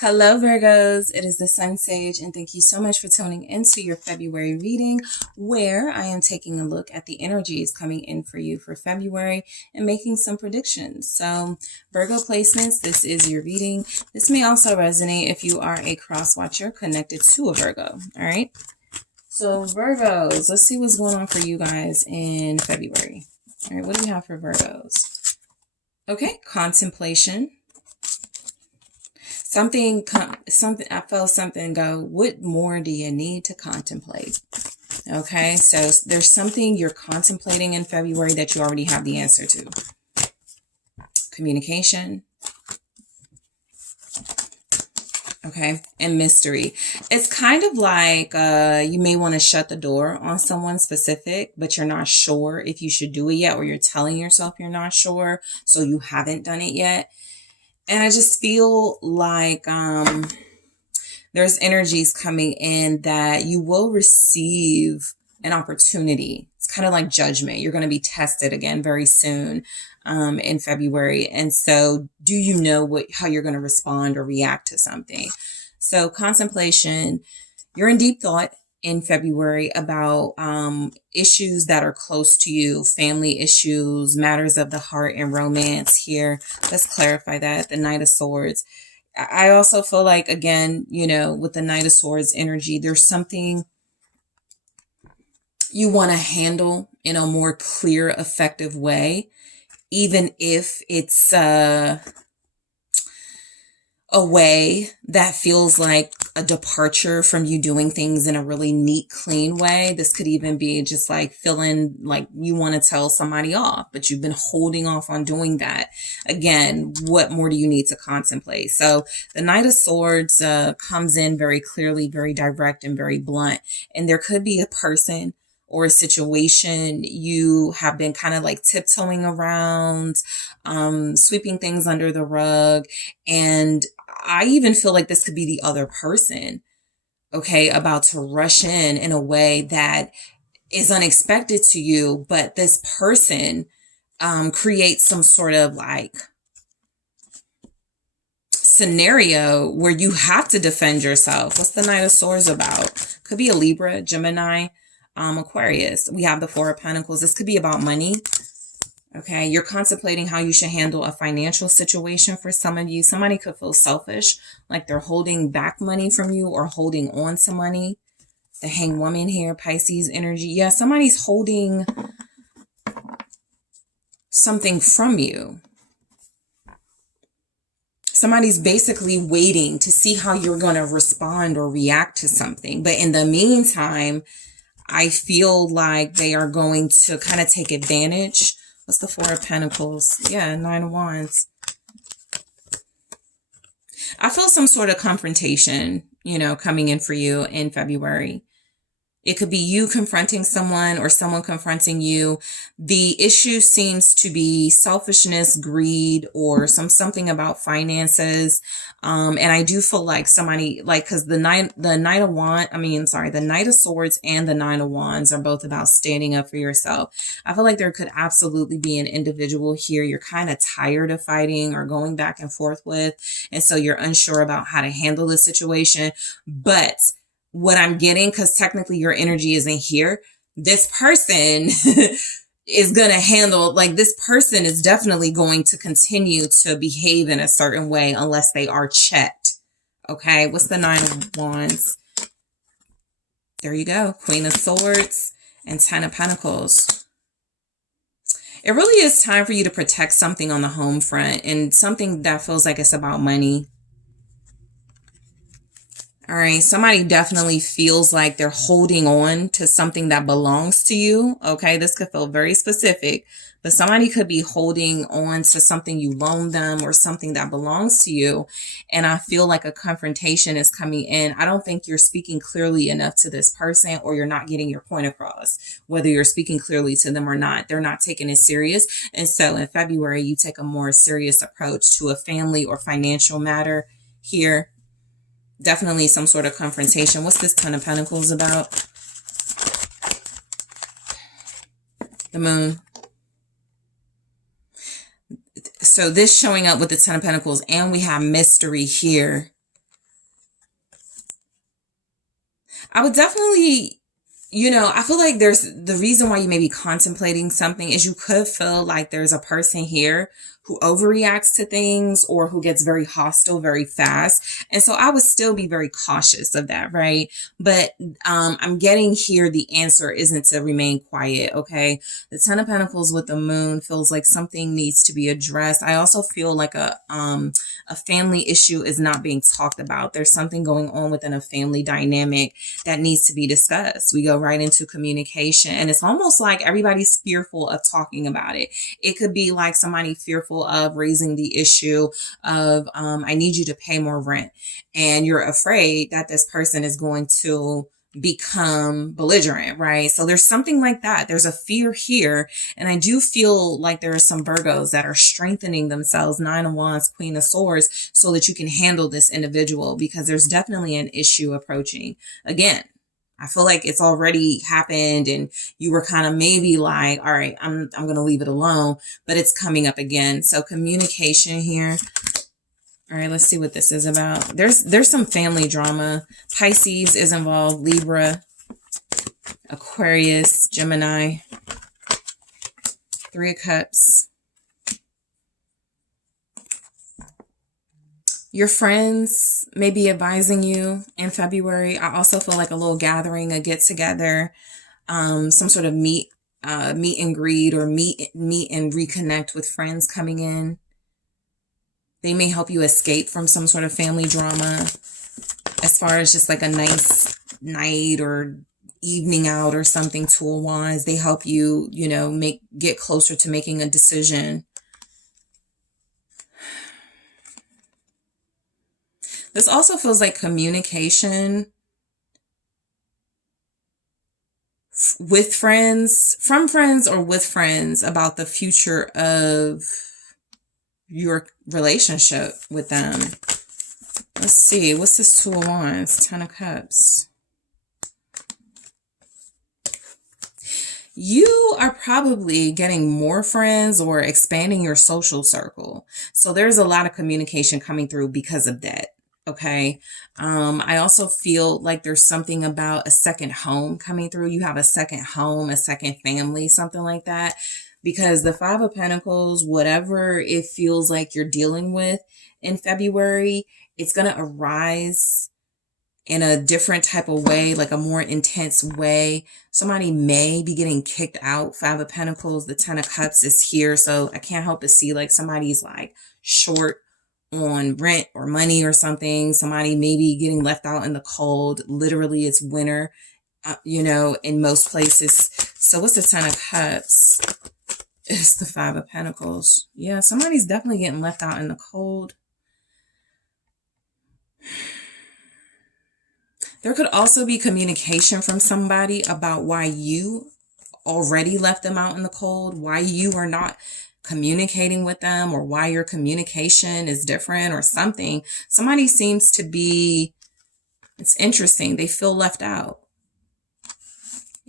Hello, Virgos. It is the SunSage, and thank you so much for tuning into your February reading, where I am taking a look at the energies coming in for you for February and making some predictions. So, Virgo placements, this is your reading. This may also resonate if you are a cross watcher connected to a Virgo. All right. So, Virgos, let's see what's going on for you guys in February. All right. What do you have for Virgos? Okay. Contemplation. Something, I felt something go, what more do you need to contemplate? Okay, so there's something you're contemplating in February that you already have the answer to. Communication. Okay, and mystery. It's kind of like you may want to shut the door on someone specific, but you're not sure if you should do it yet, or you're telling yourself you're not sure, so you haven't done it yet. And I just feel like there's energies coming in that you will receive an opportunity. It's kind of like judgment. You're going to be tested again very soon in February. And so do you know how you're going to respond or react to something? So contemplation, you're in deep thought in February about issues that are close to you, family issues, matters of the heart, and romance here. Let's clarify that. The Knight of Swords. I also feel like, again, with the Knight of Swords energy, there's something you want to handle in a more clear, effective way, even if it's a way that feels like a departure from you doing things in a really neat, clean way. This could even be just like feeling like you want to tell somebody off, but you've been holding off on doing that. Again, what more do you need to contemplate? So the Knight of Swords comes in very clearly, very direct, and very blunt. And there could be a person or a situation you have been kind of like tiptoeing around, sweeping things under the rug. And I even feel like this could be the other person, okay, about to rush in a way that is unexpected to you, but this person creates some sort of like scenario where you have to defend yourself. What's the Knight of Swords about? Could be a Libra, Gemini, Aquarius. We have the Four of Pentacles. This could be about money. Okay, you're contemplating how you should handle a financial situation for some of you. Somebody could feel selfish, like they're holding back money from you or holding on to money. The Hanged Woman here, Pisces energy. Yeah, somebody's holding something from you. Somebody's basically waiting to see how you're going to respond or react to something. But in the meantime, I feel like they are going to kind of take advantage. What's the Four of Pentacles? Yeah, Nine of Wands. I feel some sort of confrontation, coming in for you in February. It could be you confronting someone or someone confronting you. The issue seems to be selfishness, greed, or something about finances. And I do feel like somebody, like, because the Knight of Swords and the Nine of Wands are both about standing up for yourself. I feel like there could absolutely be an individual here you're kind of tired of fighting or going back and forth with. And so you're unsure about how to handle the situation. But what I'm getting, because technically your energy isn't here, this person is going to handle, like, this person is definitely going to continue to behave in a certain way unless they are checked. Okay, what's the Nine of Wands? There you go. Queen of Swords and Ten of Pentacles. It really is time for you to protect something on the home front, and something that feels like it's about money. All right, somebody definitely feels like they're holding on to something that belongs to you. Okay, this could feel very specific, but somebody could be holding on to something you loaned them or something that belongs to you. And I feel like a confrontation is coming in. I don't think you're speaking clearly enough to this person, or you're not getting your point across. Whether you're speaking clearly to them or not, they're not taking it serious. And so in February, you take a more serious approach to a family or financial matter here. Definitely some sort of confrontation. What's this Ten of Pentacles about? The Moon. So this showing up with the Ten of Pentacles, and we have mystery here. I would definitely, I feel like there's the reason why you may be contemplating something is you could feel like there's a person here who overreacts to things or who gets very hostile very fast. And so I would still be very cautious of that, right? But I'm getting here the answer isn't to remain quiet, okay? The Ten of Pentacles with the Moon feels like something needs to be addressed. I also feel like a family issue is not being talked about. There's something going on within a family dynamic that needs to be discussed. We go right into communication, and it's almost like everybody's fearful of talking about it. It could be like somebody fearful of raising the issue of, I need you to pay more rent. And you're afraid that this person is going to become belligerent, right? So there's something like that. There's a fear here. And I do feel like there are some Virgos that are strengthening themselves, Nine of Wands, Queen of Swords, so that you can handle this individual, because there's definitely an issue approaching. Again, I feel like it's already happened and you were kind of maybe like, all right, I'm going to leave it alone, but it's coming up again. So communication here. All right, let's see what this is about. There's some family drama. Pisces is involved, Libra, Aquarius, Gemini, Three of Cups. Your friends may be advising you in February. I also feel like a little gathering, a get together, some sort of meet and greet, or meet and reconnect with friends coming in. They may help you escape from some sort of family drama, as far as just like a nice night or evening out or something. Two of Wands, they help you, get closer to making a decision. This also feels like communication with friends, from friends or with friends, about the future of your relationship with them. Let's see. What's this Two of Wands? Ten of Cups. You are probably getting more friends or expanding your social circle. So there's a lot of communication coming through because of that. Okay. I also feel like there's something about a second home coming through. You have a second home, a second family, something like that. Because the Five of Pentacles, whatever it feels like you're dealing with in February, it's going to arise in a different type of way, like a more intense way. Somebody may be getting kicked out. Five of Pentacles, the Ten of Cups is here. So I can't help but see like somebody's like short on rent or money or something. Somebody may be getting left out in the cold. Literally, it's winter, in most places. So what's the Ten of Cups? It's the Five of Pentacles. Yeah, somebody's definitely getting left out in the cold. There could also be communication from somebody about why you already left them out in the cold, why you are not communicating with them, or why your communication is different or something. Somebody seems to be, it's interesting, they feel left out.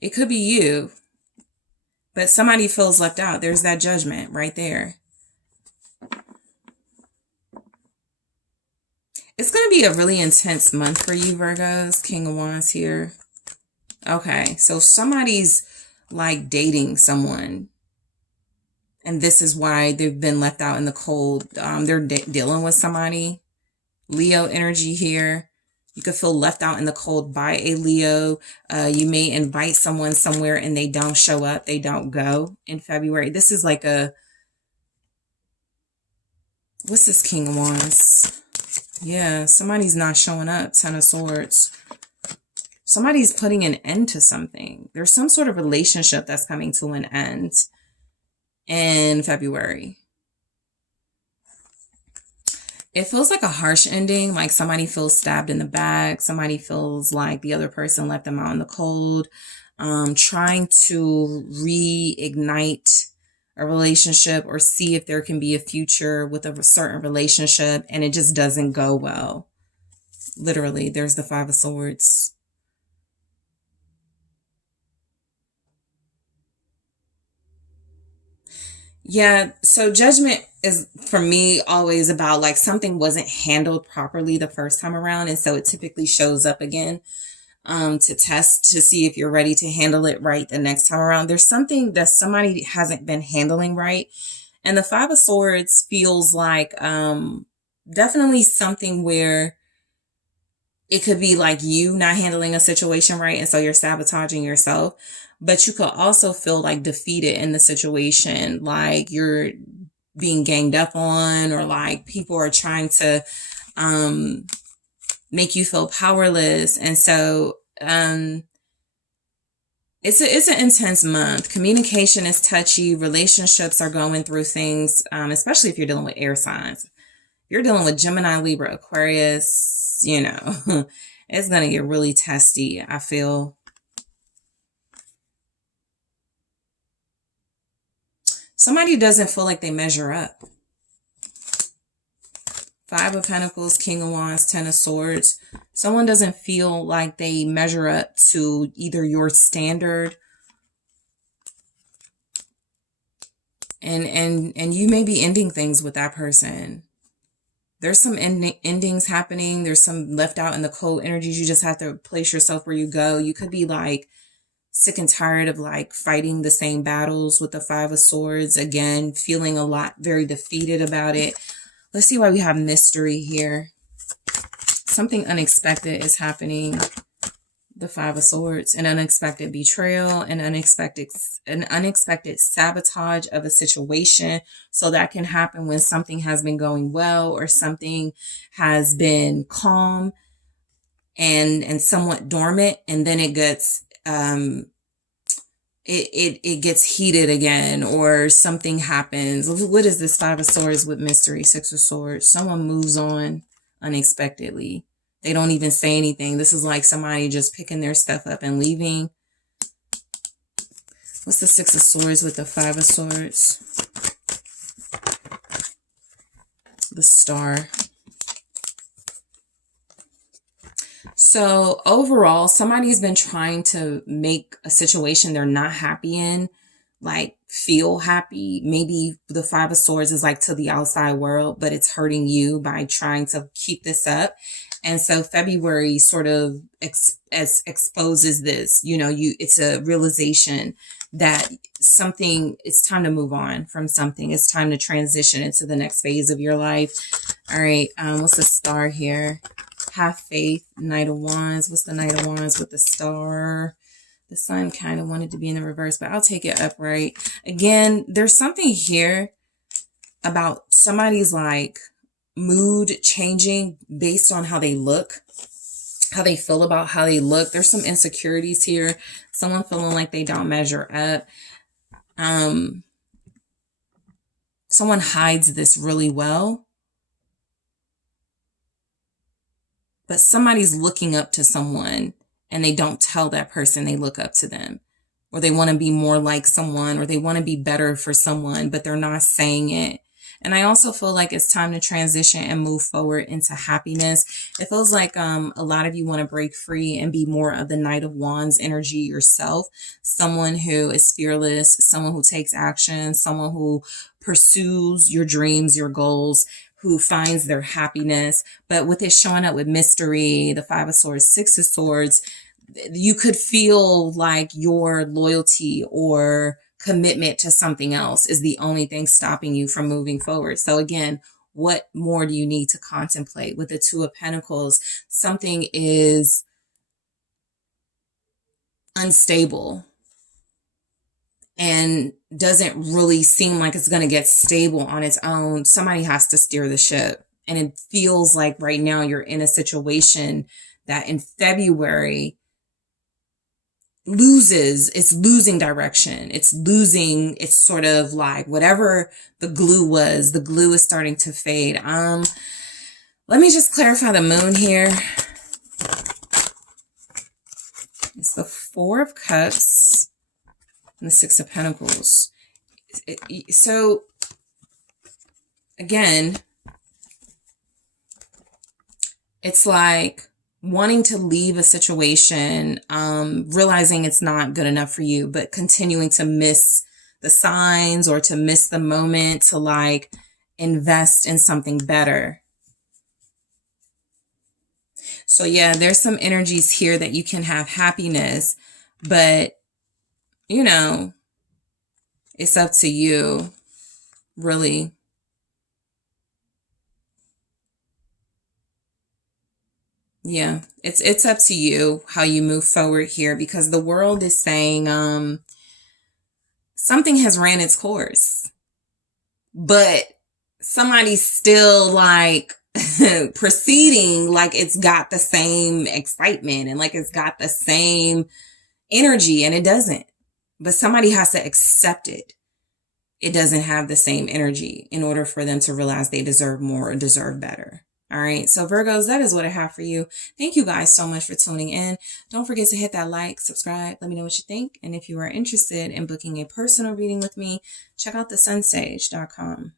It could be you. But somebody feels left out. There's that Judgment right there. It's going to be a really intense month for you, Virgos. King of Wands here. Okay, so somebody's like dating someone. And this is why they've been left out in the cold. They're dealing with somebody. Leo energy here. You could feel left out in the cold by a Leo. You may invite someone somewhere and they don't show up. They don't go in February. This is like what's this King of Wands? Yeah, somebody's not showing up. Ten of Swords. Somebody's putting an end to something. There's some sort of relationship that's coming to an end in February. It feels like a harsh ending, like somebody feels stabbed in the back. Somebody feels like the other person left them out in the cold, trying to reignite a relationship or see if there can be a future with a certain relationship, and it just doesn't go well. Literally, there's the Five of Swords. Yeah, so judgment is, for me, always about like something wasn't handled properly the first time around, and so it typically shows up again. to test to see if you're ready to handle it right the next time around. There's something that somebody hasn't been handling right. And the Five of Swords feels like definitely something where it could be like you not handling a situation right, and so you're sabotaging yourself. But you could also feel like defeated in the situation, like you're being ganged up on, or like people are trying to make you feel powerless. And so it's an intense month. Communication is touchy. Relationships are going through things, especially if you're dealing with air signs. If you're dealing with Gemini, Libra, Aquarius, you know, it's going to get really testy, I feel. Somebody doesn't feel like they measure up. Five of Pentacles, King of Wands, Ten of Swords. Someone doesn't feel like they measure up to either your standard, and you may be ending things with that person. There's some endings happening. There's some left out in the cold energies. You just have to place yourself where you go. You could be like sick and tired of like fighting the same battles with the Five of Swords. Again, feeling a lot, very defeated about it. Let's see why we have mystery here. Something unexpected is happening. The Five of Swords, an unexpected betrayal, an unexpected sabotage of a situation. So that can happen when something has been going well, or something has been calm and somewhat dormant, and then it gets it gets heated again, or something happens. What is this Five of Swords with mystery? Six of Swords. Someone moves on unexpectedly. They don't even say anything. This is like somebody just picking their stuff up and leaving. What's the Six of Swords with the Five of Swords? The Star. So overall, somebody's been trying to make a situation they're not happy in, like, feel happy. Maybe the Five of Swords is like to the outside world, but it's hurting you by trying to keep this up. And so February sort of exposes this, you know, it's a realization that something, it's time to move on from something. It's time to transition into the next phase of your life. All right. What's the Star here? Have faith. Knight of Wands. What's the Knight of Wands with the Star? The Sun kind of wanted to be in the reverse, but I'll take it upright. Again, there's something here about somebody's like mood changing based on how they look, how they feel about how they look. There's some insecurities here. Someone feeling like they don't measure up. Someone hides this really well, but somebody's looking up to someone and they don't tell that person they look up to them, or they want to be more like someone, or they want to be better for someone, but they're not saying it. And I also feel like it's time to transition and move forward into happiness. It feels like a lot of you want to break free and be more of the Knight of Wands energy yourself. Someone who is fearless, someone who takes action, someone who pursues your dreams, your goals, who finds their happiness. But with it showing up with mystery, the Five of Swords, Six of Swords, you could feel like your loyalty or commitment to something else is the only thing stopping you from moving forward. So again, what more do you need to contemplate? With the Two of Pentacles, something is unstable and doesn't really seem like it's going to get stable on its own. Somebody has to steer the ship. And it feels like right now you're in a situation that in February it's losing direction. It's sort of like whatever the glue was, the glue is starting to fade. Let me just clarify the moon here. It's the Four of Cups and the Six of Pentacles. So again, it's like wanting to leave a situation, realizing it's not good enough for you, but continuing to miss the signs or to miss the moment to like invest in something better. So yeah, there's some energies here that you can have happiness, but you know, it's up to you, really. Yeah, it's up to you how you move forward here, because the world is saying something has ran its course, but somebody's still like proceeding like it's got the same excitement and like it's got the same energy, and it doesn't. But somebody has to accept it. It doesn't have the same energy in order for them to realize they deserve more or deserve better. All right. So Virgos, that is what I have for you. Thank you guys so much for tuning in. Don't forget to hit that like, subscribe. Let me know what you think. And if you are interested in booking a personal reading with me, check out TheSunSage.com.